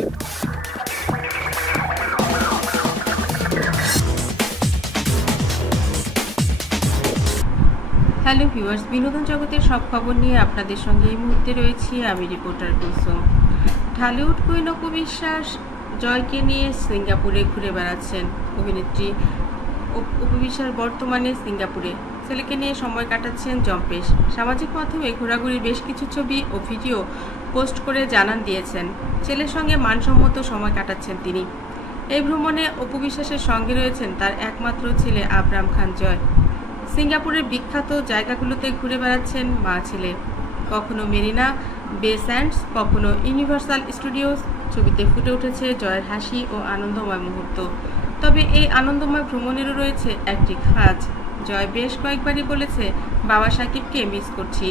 Hello viewers, বিনোদন জগতের সব খবর নিয়ে আপনাদের সঙ্গে এই মুহূর্তে রয়েছি আমি রিপোর্টার কুলসুম। ঢালিউড কুইন অপু বিশ্বাস জয়কে নিয়ে সিঙ্গাপুরে ঘুরে বেড়াচ্ছেন। অভিনেত্রী অপু বিশ্বাস বর্তমানে সিঙ্গাপুরে ছেলেকে নিয়ে সময় কাটাচ্ছেন জম্পেশ। সামাজিক মাধ্যমে ঘোরাঘুরির বেশ কিছু ছবি ও ভিডিও পোস্ট করে জানান দিয়েছেন ছেলের সঙ্গে মানসম্মত সময় কাটাচ্ছেন তিনি। এই ভ্রমণে অপু বিশ্বাসের সঙ্গে রয়েছেন তার একমাত্র ছেলে আবরাম খান জয়। সিঙ্গাপুরের বিখ্যাত জায়গাগুলোতে ঘুরে বেড়াচ্ছেন মা ছেলে, কখনো মেরিনা বে স্যান্ডস, কখনো ইউনিভার্সাল স্টুডিওস। ছবিতে ফুটে উঠেছে জয়ের হাসি ও আনন্দময় মুহূর্ত। তবে এই আনন্দময় ভ্রমণেরও রয়েছে একটি খাজ। জয় বেশ কয়েকবারই বলেছে, বাবা সাকিবকে মিস করছি।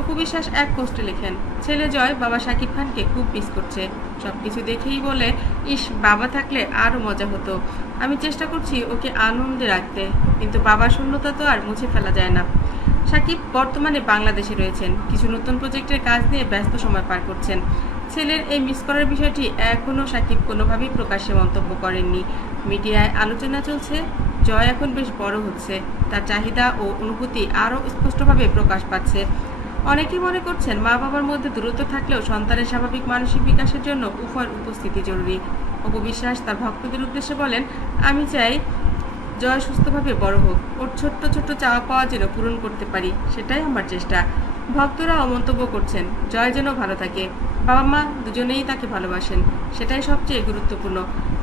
অপু বিশ্বাস এক পোস্টে লেখেন, ছেলে জয় বাবা সাকিব খানকে খুব মিস করছে। সবকিছু দেখেই বলে, ইস বাবা থাকলে আরও মজা হতো। আমি চেষ্টা করছি ওকে আনন্দে রাখতে, কিন্তু বাবার শূন্যতা তো আর মুছে ফেলা যায় না। সাকিব বর্তমানে বাংলাদেশে রয়েছেন, কিছু নতুন প্রজেক্টের কাজ নিয়ে ব্যস্ত সময় পার করছেন। ছেলের এই মিস করার বিষয়টি এখনও সাকিব কোনোভাবেই প্রকাশ্যে মন্তব্য করেননি। মিডিয়ায় আলোচনা চলছে, জয় এখন বেশ বড় হচ্ছে, তার চাহিদা ও অনুভূতি আরও স্পষ্টভাবে প্রকাশ পাচ্ছে। অনেকেই মনে করছেন মা বাবার মধ্যে দূরত্ব থাকলেও সন্তানের স্বাভাবিক মানসিক বিকাশের জন্য উভয়ের উপস্থিতি জরুরি। অপু বিশ্বাস তার ভক্তদের উদ্দেশ্যে বলেন, আমি চাই জয় সুস্থভাবে বড় হোক, ওর ছোট্ট ছোট্ট চাওয়া পাওয়া যেন পূরণ করতে পারি, সেটাই আমার চেষ্টা। ভক্তরাও মন্তব্য করছেন, জয় যেন ভালো থাকে, বাবা মা দুজনেই তাকে ভালোবাসেন, সেটাই সবচেয়ে গুরুত্বপূর্ণ।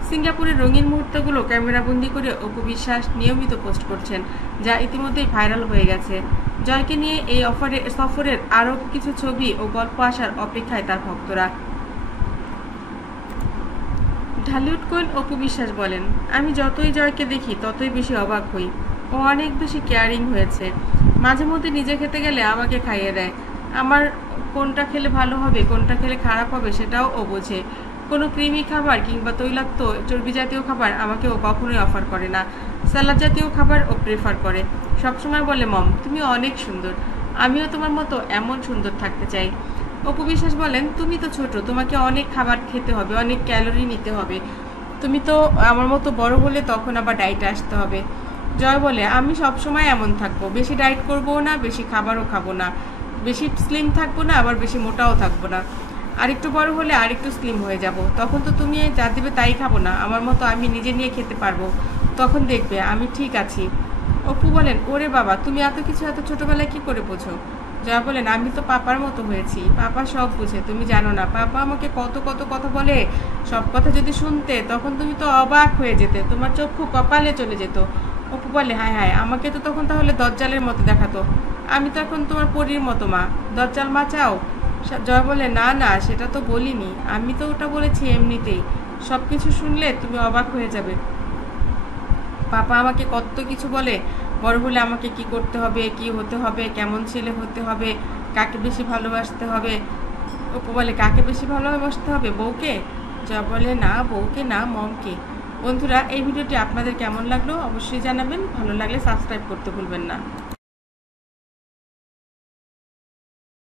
সিঙ্গাপুরের রঙিন মুহূর্তগুলো ক্যামেরাবন্দি করে অপু বিশ্বাস নিয়মিত পোস্ট করছেন, যা ইতিমধ্যেই ভাইরাল হয়ে গেছে। জয়কে নিয়ে এই সফরের আরও কিছু ছবি ও গল্প আসার অপেক্ষায় তার ভক্তরা। ঢালিউড কুইন অপু বিশ্বাস বলেন, আমি যতই জয়কে দেখি ততই বেশি অবাক হই। ও অনেক বেশি কেয়ারিং হয়েছে। মাঝে মধ্যে নিজে খেতে গেলে আমাকে খাইয়ে দেয়। আমার কোনটা খেলে ভালো হবে, কোনটা খেলে খারাপ হবে সেটাও ও বোঝে। কোনো কৃমি খাবার কিংবা তৈলাক্ত চর্বি জাতীয় খাবার আমাকে ও কখনোই অফার করে না। স্যালাড জাতীয় খাবার ও প্রেফার করে। সবসময় বলে, মম তুমি অনেক সুন্দর, আমিও তোমার মতো এমন সুন্দর থাকতে চাই। অপু বিশ্বাস বলেন, তুমি তো ছোট, তোমাকে অনেক খাবার খেতে হবে, অনেক ক্যালোরি নিতে হবে। তুমি তো আমার মতো বড় হলে তখন আবার ডায়েটে আসতে হবে। জয় বলে, আমি সবসময় এমন থাকবো, বেশি ডায়েট করবো না, বেশি খাবারও খাবো না, বেশি স্লিম থাকবো না, আবার বেশি মোটাও থাকবো না। আরেকটু বড় হলে আরেকটু স্লিম হয়ে যাব, তখন তো তুমি যা দেবে তাই খাবো না, আমার মতো আমি নিজে নিয়ে খেতে পারবো, তখন দেখবে আমি ঠিক আছি। অপু বলেন, ওরে বাবা, তুমি এত কিছু এত ছোটবেলায় কি করে বোঝো? জয়া বলেন, আমি তো পাপার মতো হয়েছি, পাপা সব বুঝে, তুমি জানো না। পাপা আমাকে কত কত কথা বলে, সব কথা যদি শুনতে তখন তুমি তো অবাক হয়ে যেতে, তোমার চক্ষু কপালে চলে যেত। অপু বলে, হায় হায়, আমাকে তো তখন তাহলে দজ্জালের মতো দেখাতো। আমি তো এখন তোমার পরীর মতো মা, দজ্জাল মা চাও? জয় বলে, না না, সেটা তো বলিনি, আমি তো ওটা বলেছি এমনিতেই। সব কিছু শুনলে তুমি অবাক হয়ে যাবে। পাপা আমাকে কত কিছু বলে, বড় হলে আমাকে কি করতে হবে, কি হতে হবে, কেমন ছেলে হতে হবে, কাকে বেশি ভালোবাসতে হবে। অপু বলে, কাকে বেশি ভালোবাসতে হবে, বউকে? জয় বলে, না বউকে না, মমকে। বন্ধুরা, এই ভিডিওটি আপনাদের কেমন লাগলো অবশ্যই জানাবেন। ভালো লাগলে সাবস্ক্রাইব করতে ভুলবেন না।